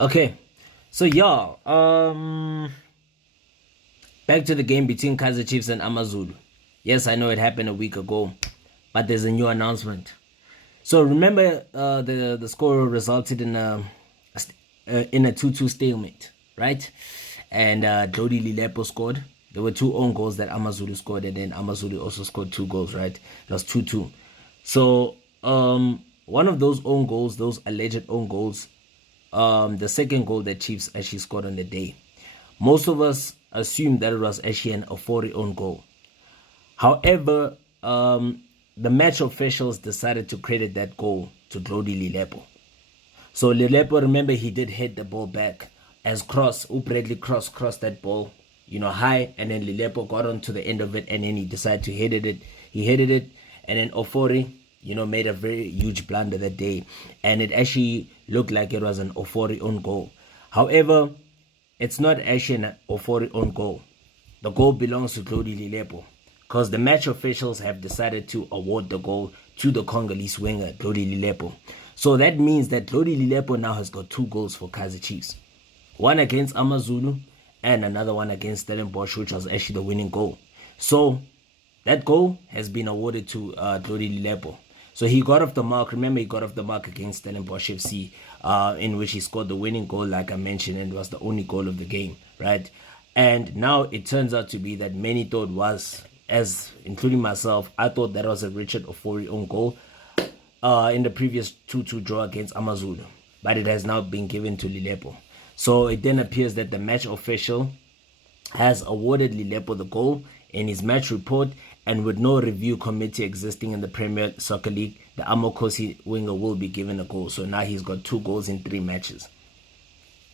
Okay, so yeah, back to the game between Kaizer Chiefs and Amazulu. Yes, I know it happened a week ago, but there's a new announcement. So remember, the score resulted in a 2-2 stalemate, right? And Glody Lilepo scored. There were two own goals that Amazulu scored, and then Amazulu also scored two goals, right? It was 2-2. So one of those own goals, those alleged own goals, the second goal that Chiefs actually scored on the day. Most of us assumed that it was actually an Ofori own goal. However, the match officials decided to credit that goal to Glody Lilepo. So Lilepo, remember, he did hit the ball back as Bradley crossed that ball, high, and then Lilepo got onto the end of it, and then he decided to hit it. He hit it, and then Ofori, made a very huge blunder that day, and it actually looked like it was an Ofori own goal. However, it's not actually an Ofori own goal. The goal belongs to Glody Lilepo because the match officials have decided to award the goal to the Congolese winger, Glody Lilepo. So that means that Glody Lilepo now has got two goals for Kaizer Chiefs. One against Amazulu and another one against Stellenbosch, which was actually the winning goal. So that goal has been awarded to Glody Lilepo. So he got off the mark. Remember, he got off the mark against Stellenbosch FC, in which he scored the winning goal, like I mentioned, and it was the only goal of the game, right? And now it turns out to be that many thought was, including myself, I thought that was a Richard Ofori own goal in the previous 2-2 draw against Amazulu, but it has now been given to Lilepo. So it then appears that the match official has awarded Lilepo the goal in his match report, and with no review committee existing in the Premier Soccer League, the Amokosi winger will be given a goal. So now he's got 2 goals in 3 matches.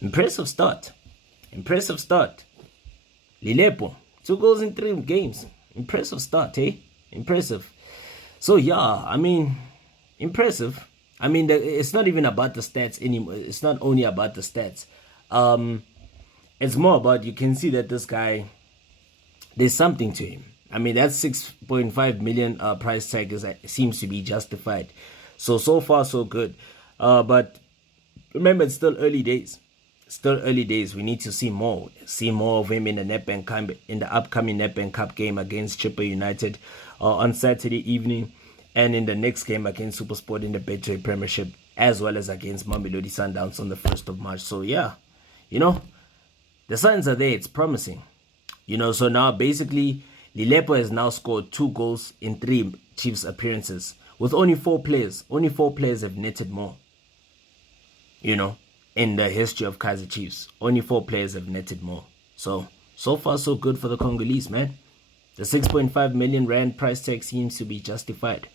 Impressive start. Lilepo, 2 goals in 3 games. Impressive start, eh? Impressive. So yeah, I mean, impressive. I mean, it's not even about the stats anymore. It's not only about the stats. It's more about, you can see that this guy, there's something to him. I mean, that 6.5 million price tag seems to be justified. So far, so good. But remember, it's still early days. We need to see more of him in the upcoming Nedbank Cup game against Chipper United on Saturday evening, and in the next game against SuperSport in the Betway Premiership, as well as against Mamelodi Sundowns on the 1st of March. So yeah, the signs are there. It's promising. So now basically Lilepo has now scored 2 goals in 3 Chiefs appearances with only 4 players. Only 4 players have netted more. In the history of Kaizer Chiefs, only 4 players have netted more. So far so good for the Congolese, man. The 6.5 million rand price tag seems to be justified.